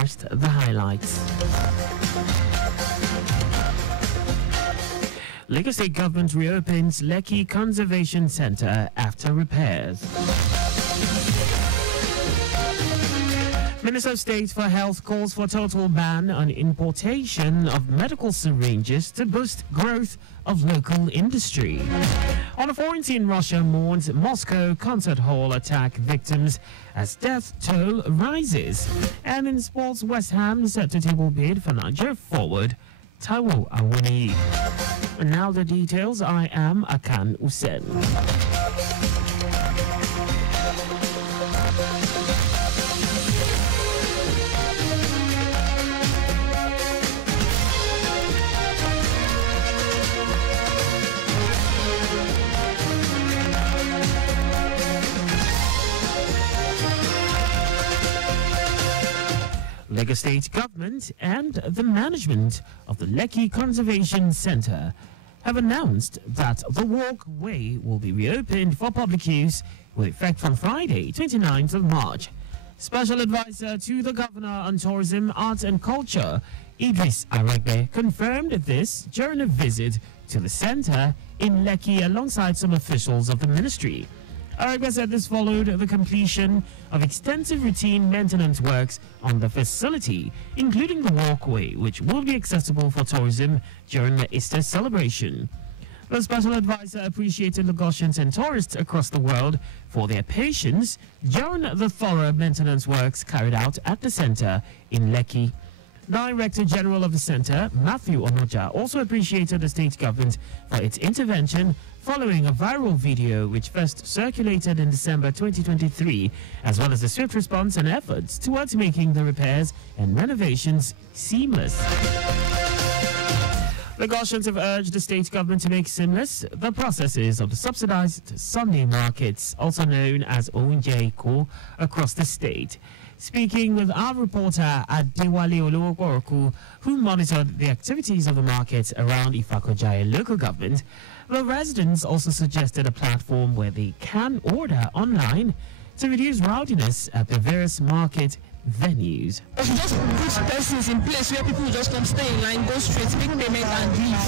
First, the highlights. Lagos State Government reopens Lekki Conservation Centre after repairs. Minister of State for Health calls for total ban on importation of medical syringes to boost growth of local industry. On a foreign scene, Russia mourns Moscow concert hall attack victims as death toll rises. And in sports, West Ham set to table bid for Nigeria forward Taiwo Awoniyi. And now the details. I am Akan Usen. Lagos State Government and the management of the Lekki Conservation Centre have announced that the walkway will be reopened for public use with effect from Friday, 29th of March. Special Advisor to the Governor on Tourism, Arts and Culture, Idris Aregbe, confirmed this during a visit to the centre in Lekki alongside some officials of the ministry. Aregbe said this followed the completion of extensive routine maintenance works on the facility, including the walkway, which will be accessible for tourism during the Easter celebration. The special advisor appreciated Lagosians and tourists across the world for their patience during the thorough maintenance works carried out at the centre in Lekki. Director General of the Centre, Matthew Onoja, also appreciated the state government for its intervention following a viral video which first circulated in December 2023, as well as the swift response and efforts towards making the repairs and renovations seamless. Lagosians have urged the state government to make seamless the processes of the subsidized Sunday markets, also known as Ounje-Eko, across the state. Speaking with our reporter Adewale Olowokoroku, who monitored the activities of the markets around Ifakojaya local government, the residents also suggested a platform where they can order online to reduce rowdiness at the various market venues. If you just put persons in place where people just come stay in line, go straight, make payment and leave.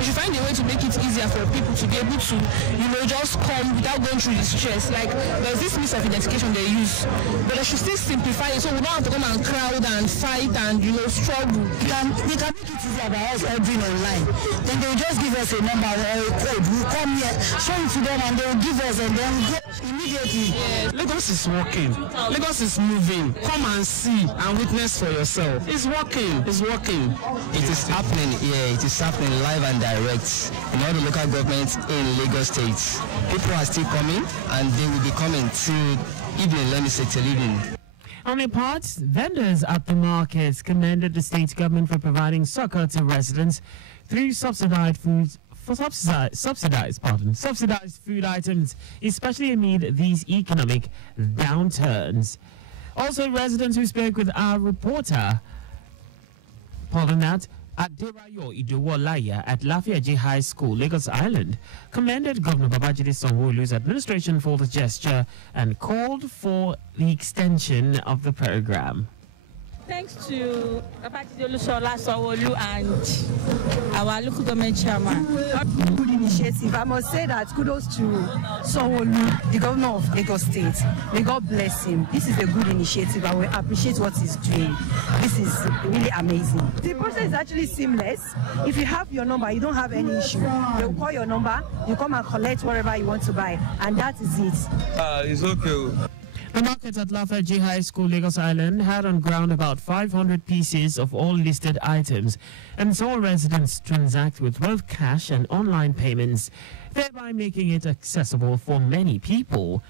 You should find a way to make it easier for people to be able to, just come without going through the stress. Like, there's this means of identification they use, but they should still simplify it so we don't have to come and crowd and fight and, struggle. They can make it easier by us ordering online. Then they will just give us a number or a code. We'll come here, show it to them, and they will give us, and then we go immediately. Yes. Lagos is working. Lagos is moving. Come and see and witness for yourself. It's working. It's working. It is happening here. It is happening live and direct in all the local governments in Lagos State. People are still coming, and they will be coming till evening. Let me say till evening. On their part, vendors at the markets commended the state government for providing succor to residents through subsidized food items, especially amid these economic downturns. Also, residents who spoke with our reporter, Aderayo Idowolaya at Lafayette High School, Lagos Island, commended Governor Babajide Sanwo-Olu's administration for the gesture and called for the extension of the program. Thanks to Babajide Sanwo-Olu and our local government chairman. Good initiative. I must say that kudos to Sanwo-Olu, the governor of Lagos State. May God bless him. This is a good initiative. I will appreciate what he's doing. This is really amazing. The process is actually seamless. If you have your number, you don't have any issue. They'll call your number, you come and collect whatever you want to buy, and that is it. It's okay. The market at Lafayette High School, Lagos Island, had on ground about 500 pieces of all listed items, and saw residents transact with both cash and online payments, thereby making it accessible for many people.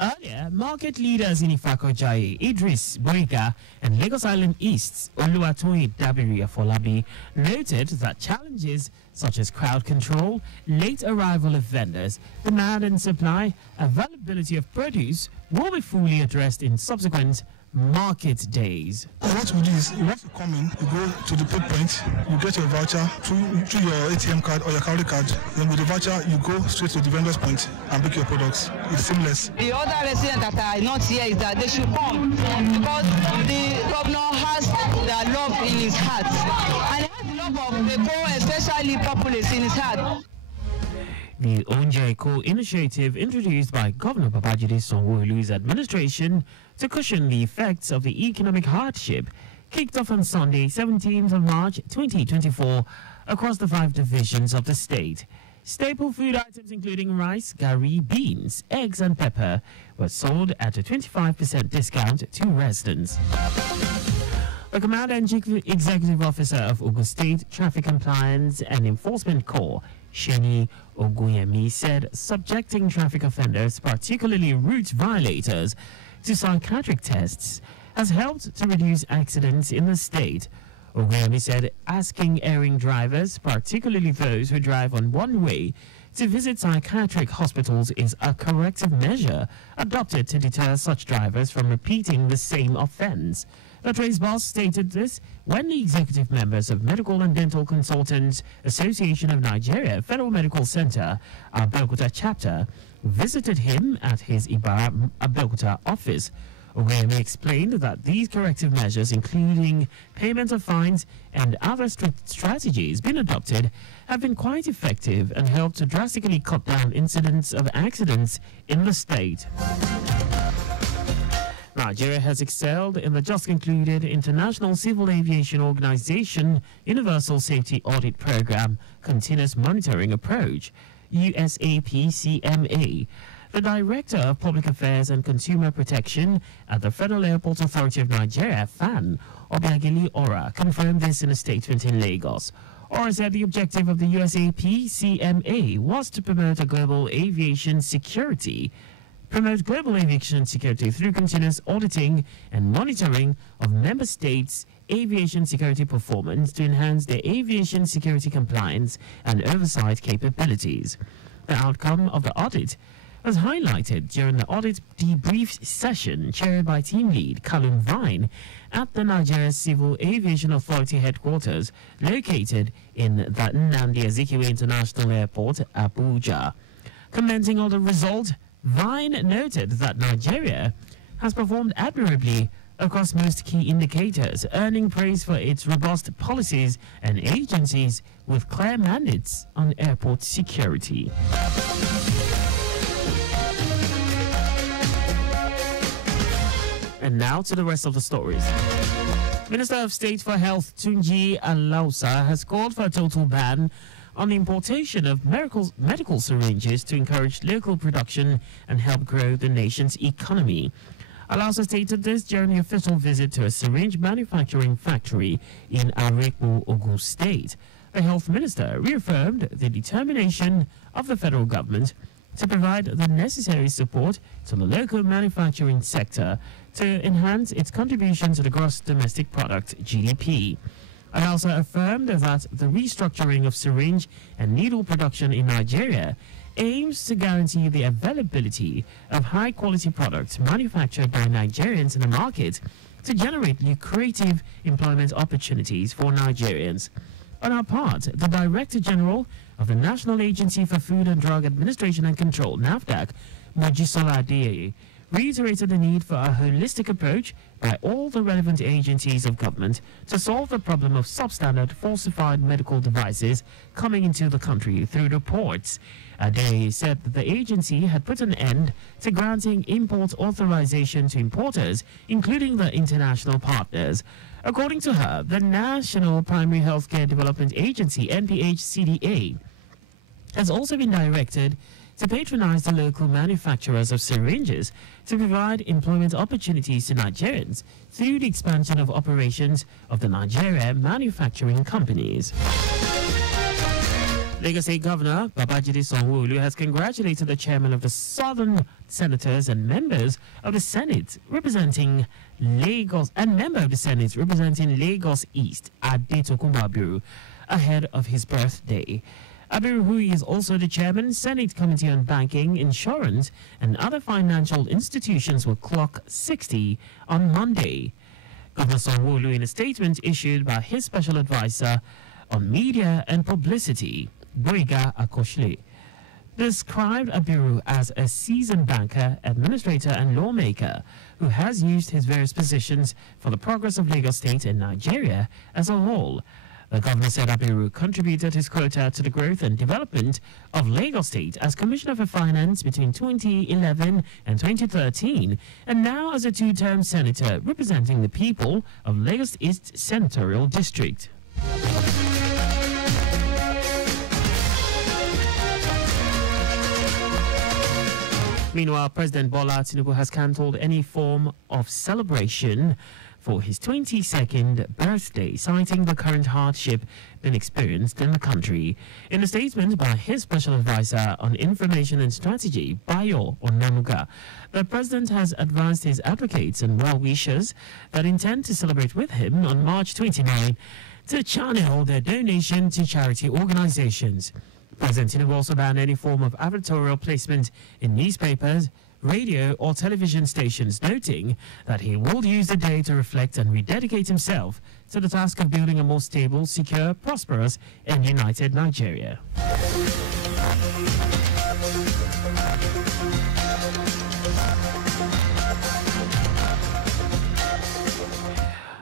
Earlier, market leaders in Ifakojai, Idris Boyga, and Lagos Island East's Oluwatoyin Dabiri Afolabi noted that challenges such as crowd control, late arrival of vendors, demand and supply, availability of produce will be fully addressed in subsequent market days. What we do is, you want to come in, you go to the pay point, you get your voucher through your ATM card or your credit card. Then with the voucher, you go straight to the vendor's point and pick your products. It's seamless. The other residents that are not here is that they should come because the governor has in his heart, and he has a lot of the poor, especially populace, in his heart. The Onje Eco initiative introduced by Governor Babajide Sanwo-Olu's administration to cushion the effects of the economic hardship kicked off on Sunday, 17th of March 2024 across the 5 divisions of the state. Staple food items including rice, gari, beans, eggs and pepper were sold at a 25% discount to residents. The Commander and Chief Executive Officer of Ogun State Traffic Compliance and Enforcement Corps, Sheni Oguyemi, said subjecting traffic offenders, particularly route violators, to psychiatric tests has helped to reduce accidents in the state. Oguyemi said asking erring drivers, particularly those who drive on one way, to visit psychiatric hospitals is a corrective measure adopted to deter such drivers from repeating the same offense. The Trace Boss stated this when the executive members of Medical and Dental Consultants Association of Nigeria Federal Medical Center, Abeokuta chapter, visited him at his Ibara Abeokuta office. Oguyemi explained that these corrective measures, including payment of fines and other strategies being adopted, have been quite effective and helped to drastically cut down incidents of accidents in the state. Nigeria has excelled in the just concluded International Civil Aviation Organization Universal Safety Audit Program Continuous Monitoring Approach, USAPCMA. The Director of Public Affairs and Consumer Protection at the Federal Airport Authority of Nigeria, FAN, Obiageli Ora, confirmed this in a statement in Lagos. Ora said the objective of the USAPCMA was to promote global aviation security through continuous auditing and monitoring of member states' aviation security performance to enhance their aviation security compliance and oversight capabilities. The outcome of the audit was highlighted during the audit debrief session chaired by team lead Callum Vine at the Nigeria Civil Aviation Authority headquarters located in the Nnamdi Azikiwe International Airport, Abuja. Commenting on the result, Vine noted that Nigeria has performed admirably across most key indicators, earning praise for its robust policies and agencies with clear mandates on airport security. And now to the rest of the stories. Minister of State for Health Tunji Alausa has called for a total ban on the importation of medical syringes to encourage local production and help grow the nation's economy. Alausa stated this during the official visit to a syringe manufacturing factory in Areku, Ogun State. The health minister reaffirmed the determination of the federal government to provide the necessary support to the local manufacturing sector to enhance its contribution to the gross domestic product, GDP. I also affirmed that the restructuring of syringe and needle production in Nigeria aims to guarantee the availability of high-quality products manufactured by Nigerians in the market to generate lucrative employment opportunities for Nigerians. On our part, the Director General of the National Agency for Food and Drug Administration and Control, NAFDAC, Mojisola Adeyeye, reiterated the need for a holistic approach by all the relevant agencies of government to solve the problem of substandard falsified medical devices coming into the country through the ports. Adeyeye said that the agency had put an end to granting import authorization to importers, including the international partners. According to her, the National Primary Healthcare Development Agency, NPHCDA, has also been directed to patronize the local manufacturers of syringes to provide employment opportunities to Nigerians through the expansion of operations of the Nigeria manufacturing companies. Lagos State Governor Babajide Sanwo-Olu has congratulated the chairman of the Southern Senators and members of the Senate representing Lagos East, Adetokunbo Abiru, ahead of his birthday. Abiru, who is also the chairman, Senate Committee on Banking, Insurance and other financial institutions, will clock 60 on Monday. Governor Sanwo-Olu, in a statement issued by his special advisor on media and publicity, Boyega Akoshle, described Abiru as a seasoned banker, administrator and lawmaker who has used his various positions for the progress of Lagos State and Nigeria as a whole. The governor said Abiru contributed his quota to the growth and development of Lagos State as Commissioner for Finance between 2011 and 2013, and now as a two-term senator representing the people of Lagos East Senatorial District. Meanwhile, President Bola Tinubu has cancelled any form of celebration for his 22nd birthday, citing the current hardship being experienced in the country. In a statement by his special advisor on information and strategy, Bayo Onanuga, the president has advised his advocates and well-wishers that intend to celebrate with him on March 29 to channel their donation to charity organizations. President Tinubu also banned any form of advertorial placement in newspapers, radio or television stations, noting that he will use the day to reflect and rededicate himself to the task of building a more stable, secure, prosperous and united Nigeria.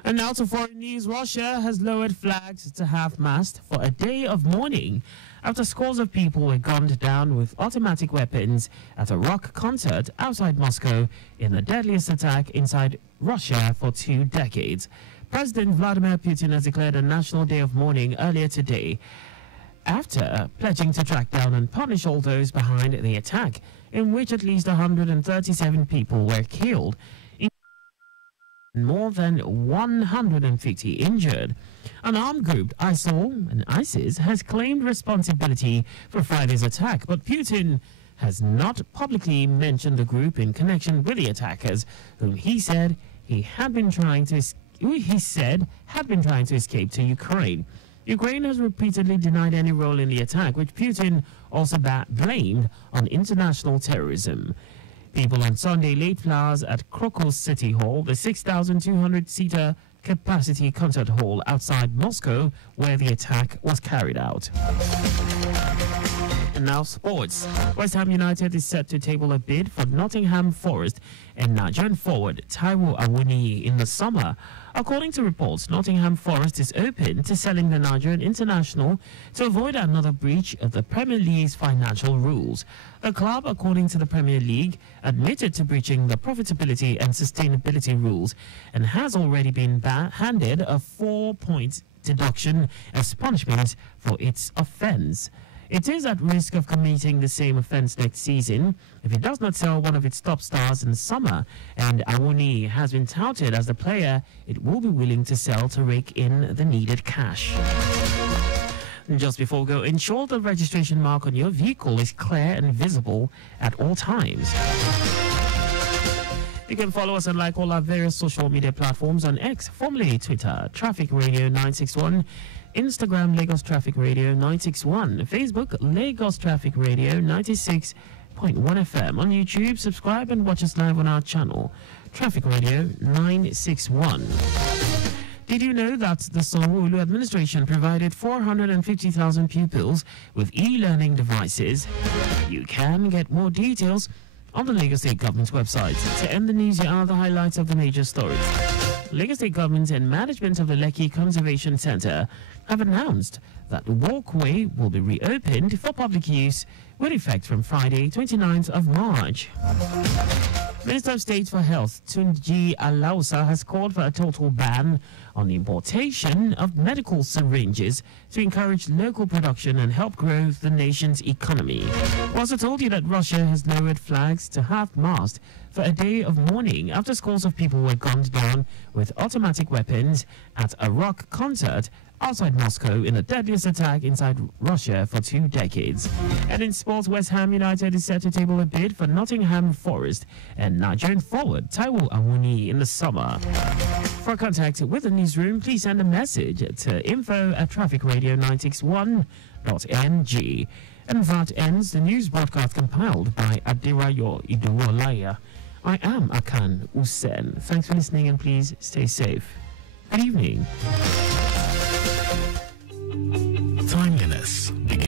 And now to foreign news. Russia has lowered flags to half-mast for a day of mourning after scores of people were gunned down with automatic weapons at a rock concert outside Moscow in the deadliest attack inside Russia for 2 decades. President Vladimir Putin has declared a national day of mourning earlier today after pledging to track down and punish all those behind the attack, in which at least 137 people were killed, more than 150 injured. An armed group, ISIL and ISIS, has claimed responsibility for Friday's attack, but Putin has not publicly mentioned the group in connection with the attackers, whom he said had been trying to escape to Ukraine. Ukraine has repeatedly denied any role in the attack, which Putin also blamed on international terrorism. People on Sunday laid flowers at Krakow City Hall, the 6,200-seater capacity concert hall outside Moscow, where the attack was carried out. And now sports. West Ham United is set to table a bid for Nottingham Forest and Nigerian forward Taiwo Awoniyi in the summer. According to reports, Nottingham Forest is open to selling the Nigerian international to avoid another breach of the Premier League's financial rules. The club, according to the Premier League, admitted to breaching the profitability and sustainability rules and has already been handed a 4-point deduction as punishment for its offence. It is at risk of committing the same offence next season if it does not sell one of its top stars in the summer, and Awoniyi has been touted as the player it will be willing to sell to rake in the needed cash. Just before we go, ensure the registration mark on your vehicle is clear and visible at all times. You can follow us and like all our various social media platforms on X, formerly Twitter, Traffic Radio 961, Instagram, Lagos Traffic Radio 961, Facebook, Lagos Traffic Radio 96.1 FM. On YouTube, subscribe and watch us live on our channel, Traffic Radio 961. Did you know that the Sanwo-Olu administration provided 450,000 pupils with e-learning devices? You can get more details on the Lagos State Government's website. To end the news, here are the highlights of the major stories. Lagos State Government and management of the Lekki Conservation Centre have announced that the walkway will be reopened for public use with effect from Friday, 29th of March. Minister of State for Health, Tunji Alausa, has called for a total ban on the importation of medical syringes to encourage local production and help grow the nation's economy. We also told you that Russia has lowered flags to half-mast for a day of mourning after scores of people were gunned down with automatic weapons at a rock concert outside Moscow in the deadliest attack inside Russia for 2 decades. And in sports, West Ham United is set to table a bid for Nottingham Forest and Nigerian forward Taiwo Awoniyi in the summer. For contact with the newsroom, please send a message to info@trafficradio961.ng. And that ends the news broadcast compiled by Adirayo Iduwolaya. I am Akan Usen. Thanks for listening and please stay safe. Good evening.